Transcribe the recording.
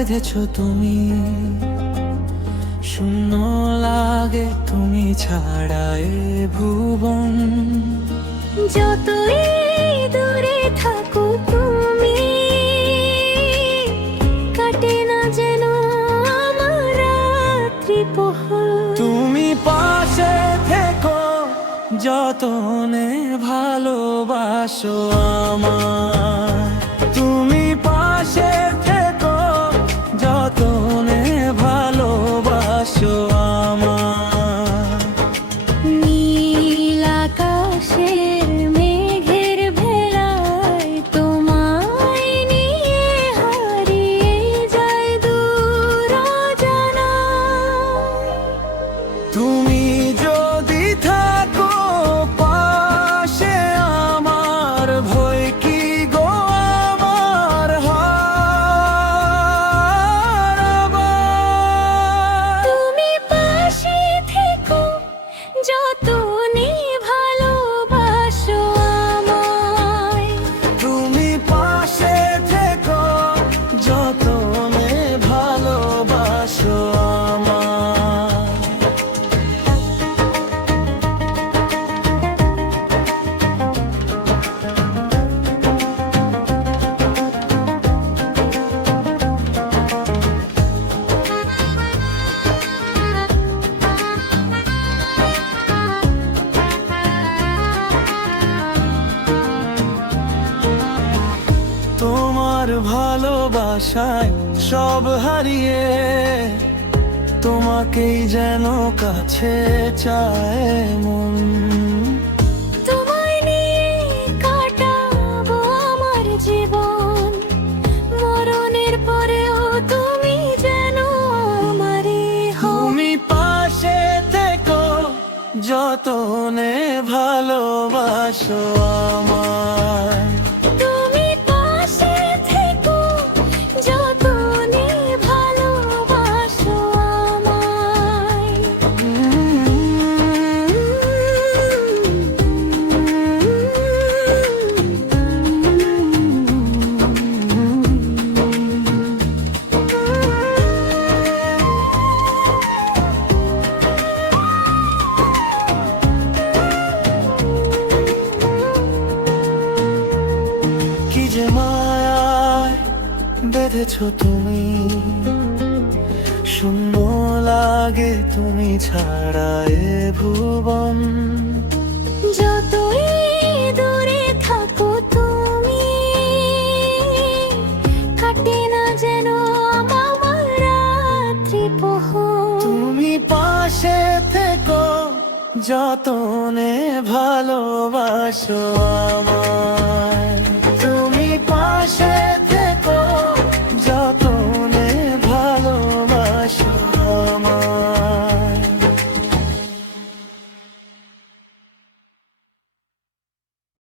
বেঁধেছো তুমি, শূন্য লাগে তুমি ছাড়া এ ভুবন। যতই দূরে থাকো তুমি, কাটে না যেন আমার রাত্রিপহর। তুমি পাশে থেকো যতনে ভালোবাসো আমায়, তুমি পাশে থেকো যতনে ভালোবাসো আমায়। নীল আকাশের মেঘের ভেলায় তোমায় নিয়ে হারিয়ে যায় দূর অজানায়। তুমি যদি থাকো পাশে আমার, ভয় কি গো আমার হারাবার। তুমি পাশে থেকো যতনে ভালোবাসো আমায়। তুমি পাশে থেকো যতনে ভালোবাসো আমায়। তোমার ভালোবাসায় সব হারিয়ে, তোমাকেই যেন কাছে চায় মন। তোমায় নিয়ে কাটাবো আমার জীবন, মরণের পরেও তুমি যেন আমারই হও। তুমি পাশে থেকো যতনে ভালোবাসো আমায়। তুমি পাশে থেকো যতনে ভালোবাসো আমায়। কি যে মায়ায় বেঁধেছো তুমি, শূন্য লাগে তুমি ছাড়া এ ভুবন। যতই দূরে থাকো তুমি, কাটে না যেন আমার রাত্রিপহর। তুমি পাশে থেকো যতনে ভালোবাসো আমায়।